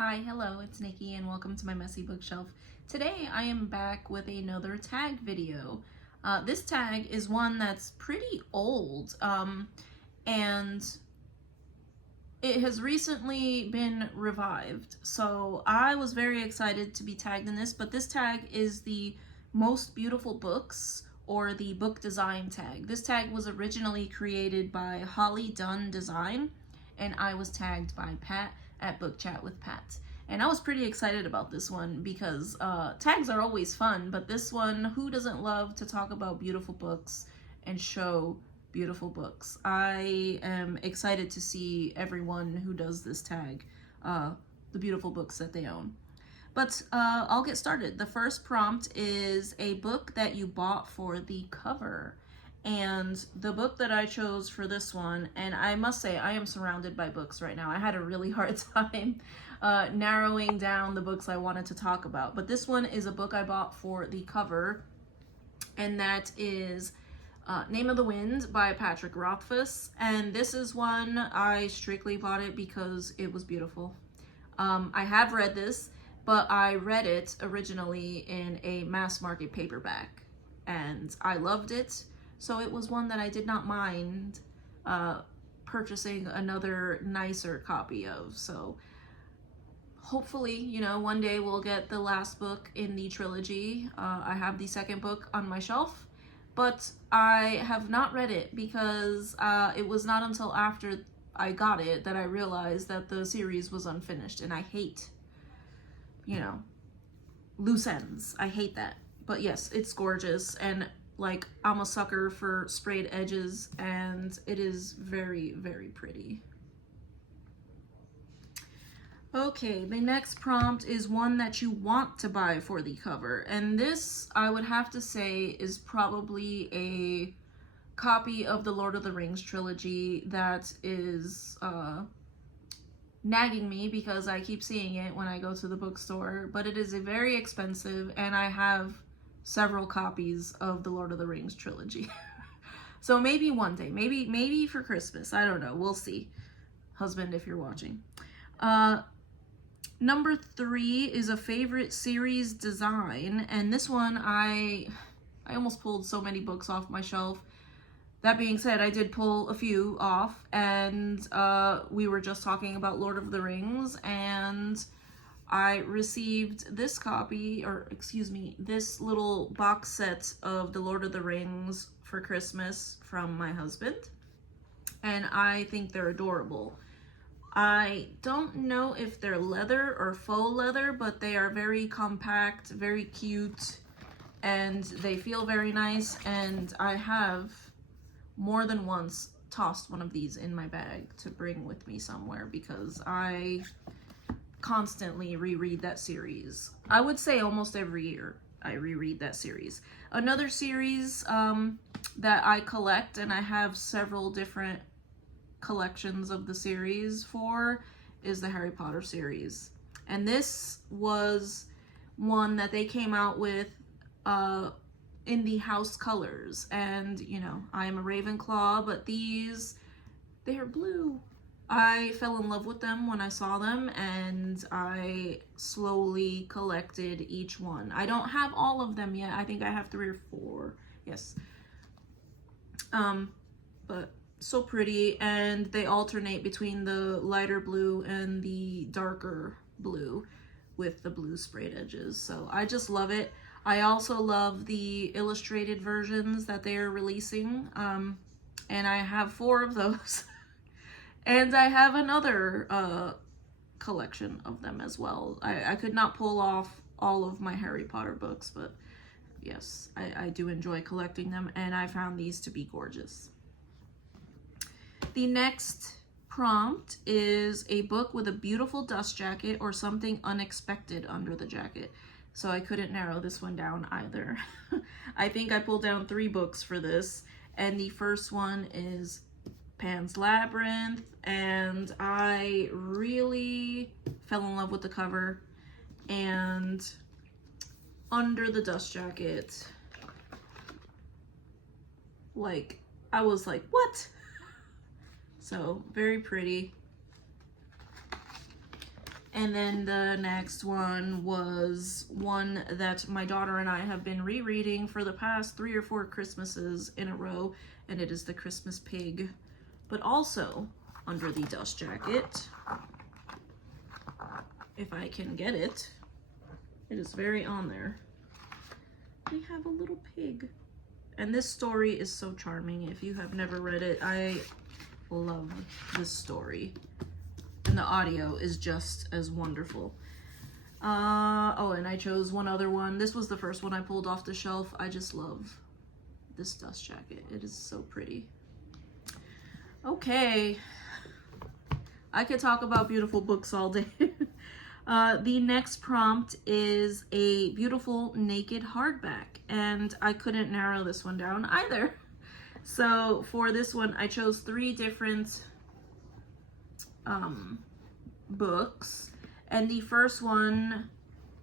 Hi, hello, it's Nikki and welcome to my messy bookshelf. Today I am back with another tag video. This tag is one that's pretty old and it has recently been revived. So I was very excited to be tagged in this, but this tag is the most beautiful books or the book design tag. This tag was originally created by Holly Dunn Design and I was tagged by Pat at Book Chat with Pat. And I was pretty excited about this one because tags are always fun, but this one, who doesn't love to talk about beautiful books and show beautiful books? I am excited to see everyone who does this tag, the beautiful books that they own. But I'll get started. The first prompt is a book that you bought for the cover. And the book that I chose for this one, and I must say I am surrounded by books right now. I had a really hard time narrowing down the books I wanted to talk about. But this one is a book I bought for the cover, and that is Name of the Wind by Patrick Rothfuss. And this is one I strictly bought it because it was beautiful. I have read this, but I read it originally in a mass market paperback, and I loved it. So it was one that I did not mind purchasing another nicer copy of. So hopefully, you know, one day we'll get the last book in the trilogy. I have the second book on my shelf, but I have not read it because it was not until after I got it that I realized that the series was unfinished, and I hate, you know, loose ends. I hate that. But yes, it's gorgeous, and like, I'm a sucker for sprayed edges, and it is very, very pretty. Okay, the next prompt is one that you want to buy for the cover, and this, I would have to say, is probably a copy of the Lord of the Rings trilogy that is nagging me because I keep seeing it when I go to the bookstore, but it is a very expensive, and I have several copies of the Lord of the Rings trilogy. So maybe one day, maybe for Christmas, I don't know, we'll see. Husband, if you're watching. Number 3 is a favorite series design, and this one I almost pulled so many books off my shelf. That being said, I did pull a few off, and we were just talking about Lord of the Rings, and I received this copy, or excuse me, this little box set of the Lord of the Rings for Christmas from my husband, and I think they're adorable. I don't know if they're leather or faux leather, but they are very compact, very cute, and they feel very nice, and I have more than once tossed one of these in my bag to bring with me somewhere because I constantly reread that series. I would say almost every year I reread that series. Another series that I collect, and I have several different collections of the series for, is the Harry Potter series. And this was one that they came out with in the house colors. And, you know, I am a Ravenclaw, but they're blue. I fell in love with them when I saw them, and I slowly collected each one. I don't have all of them yet. I think I have 3 or 4. Yes. But so pretty, and they alternate between the lighter blue and the darker blue with the blue sprayed edges. So I just love it. I also love the illustrated versions that they are releasing, and I have 4 of those. And I have another collection of them as well. I could not pull off all of my Harry Potter books, but yes, I do enjoy collecting them, and I found these to be gorgeous. The next prompt is a book with a beautiful dust jacket or something unexpected under the jacket. So I couldn't narrow this one down either. I think I pulled down 3 books for this, and the first one is Pan's Labyrinth, and I really fell in love with the cover, and under the dust jacket, like, I was like, what? So very pretty. And then the next one was one that my daughter and I have been rereading for the past 3 or 4 Christmases in a row, and it is The Christmas Pig. But also, under the dust jacket, if I can get it, it is very on there. We have a little pig. And this story is so charming. If you have never read it, I love this story. And the audio is just as wonderful. Oh, and I chose one other one. This was the first one I pulled off the shelf. I just love this dust jacket. It is so pretty. Okay. I could talk about beautiful books all day. The next prompt is a beautiful naked hardback, and I couldn't narrow this one down either. So for this one, I chose 3 different books, and the first one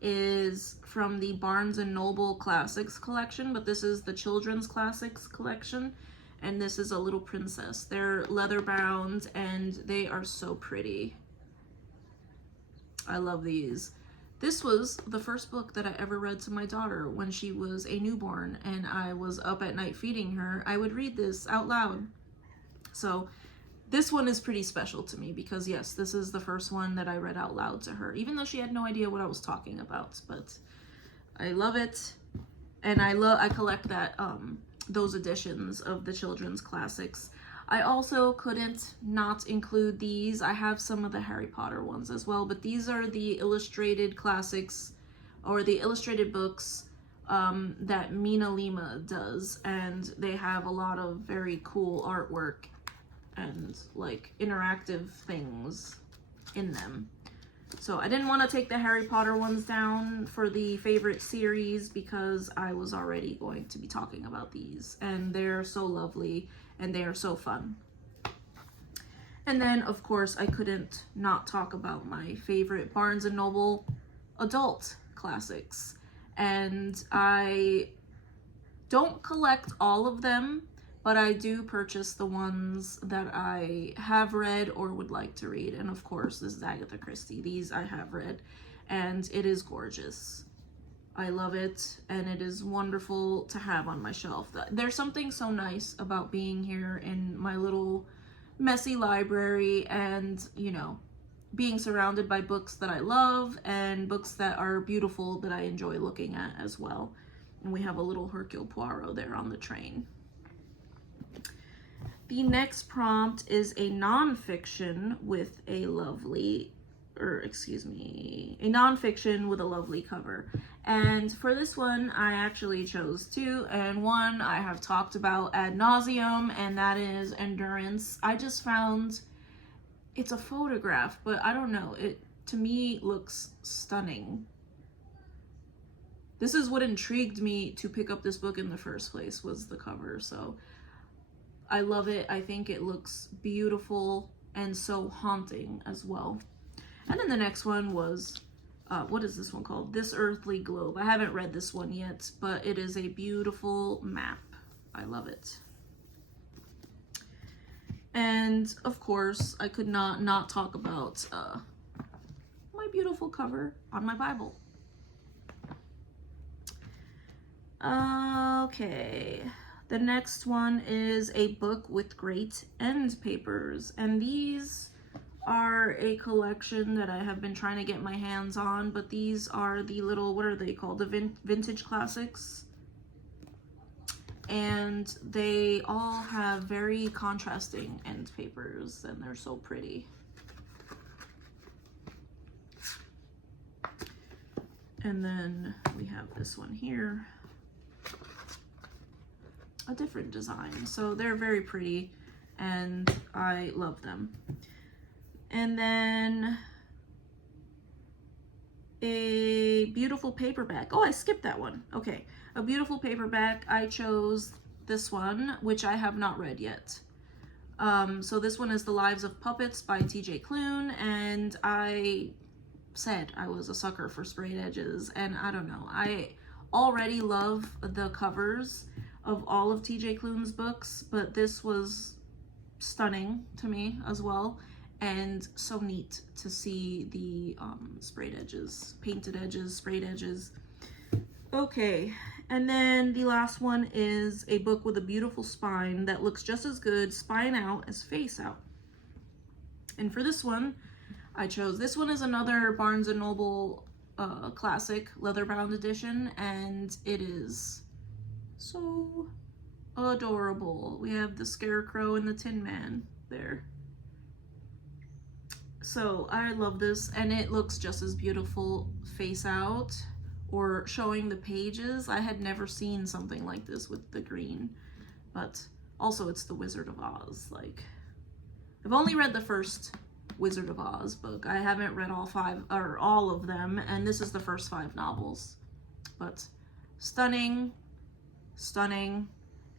is from the Barnes & Noble Classics collection, but this is the Children's Classics collection, and this is a little princess. They're leather bound, and they are so pretty. I love these. This was the first book that I ever read to my daughter when she was a newborn and I was up at night feeding her. I would read this out loud. So this one is pretty special to me because yes, this is the first one that I read out loud to her, even though she had no idea what I was talking about, but I love it. And I collect that, those editions of the Children's Classics. I also couldn't not include these. I have some of the Harry Potter ones as well, but these are the illustrated classics or the illustrated books that Mina Lima does, and they have a lot of very cool artwork and like interactive things in them. So I didn't want to take the Harry Potter ones down for the favorite series because I was already going to be talking about these, and they're so lovely and they are so fun. And then of course I couldn't not talk about my favorite Barnes & Noble adult classics, and I don't collect all of them, but I do purchase the ones that I have read or would like to read. And of course, this is Agatha Christie. These I have read, and it is gorgeous. I love it, and it is wonderful to have on my shelf. There's something so nice about being here in my little messy library and, you know, being surrounded by books that I love and books that are beautiful that I enjoy looking at as well. And we have a little Hercule Poirot there on the train. The next prompt is a nonfiction with a lovely, a nonfiction with a lovely cover. And for this one, I actually chose 2, and one I have talked about ad nauseum, and that is Endurance. I just found it's a photograph, but I don't know, it to me looks stunning. This is what intrigued me to pick up this book in the first place, was the cover. So I love it. I think it looks beautiful and so haunting as well. And then the next one was, what is this one called? This Earthly Globe. I haven't read this one yet, but it is a beautiful map. I love it. And of course, I could not talk about my beautiful cover on my Bible. Okay. The next one is a book with great end papers, and these are a collection that I have been trying to get my hands on, but these are the little, what are they called? The vintage classics. And they all have very contrasting end papers, and they're so pretty. And then we have this one here. A different design. So they're very pretty and I love them. And then a beautiful paperback. Oh, I skipped that one. Okay. A beautiful paperback. I chose this one, which I have not read yet. So this one is The Lives of Puppets by T.J. Klune, and I said I was a sucker for sprayed edges, and I don't know. I already love the covers of all of T.J. Klune's books, but this was stunning to me as well. and so neat to see the sprayed edges, painted edges, sprayed edges. Okay, and then the last one is a book with a beautiful spine that looks just as good spine out as face out. And for this one, I chose, this one is another Barnes & Noble classic leather-bound edition, and it is so adorable. We have the Scarecrow and the Tin Man there. So I love this, and it looks just as beautiful face out or showing the pages. I had never seen something like this with the green, but also it's the Wizard of Oz. Like, I've only read the first Wizard of Oz book. I haven't read all 5 or all of them, and this is the first 5 novels. But stunning, stunning.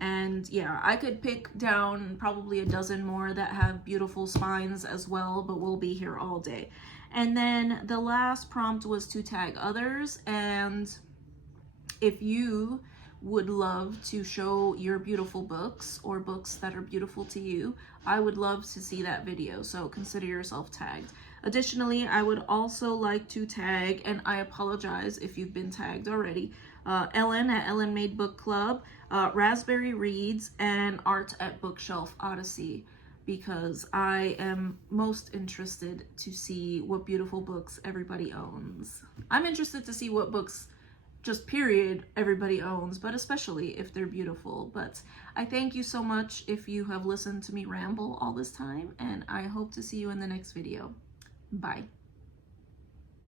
And yeah, I could pick down probably a dozen more that have beautiful spines as well, but we'll be here all day. And then the last prompt was to tag others, and if you would love to show your beautiful books or books that are beautiful to you, I would love to see that video, so consider yourself tagged. Additionally, I would also like to tag, and I apologize if you've been tagged already, Ellen at Ellen Made Book Club, Raspberry Reads, and Art at Bookshelf Odyssey, because I am most interested to see what beautiful books everybody owns. I'm interested to see what books, just period, everybody owns, but especially if they're beautiful. But I thank you so much if you have listened to me ramble all this time, and I hope to see you in the next video. Bye.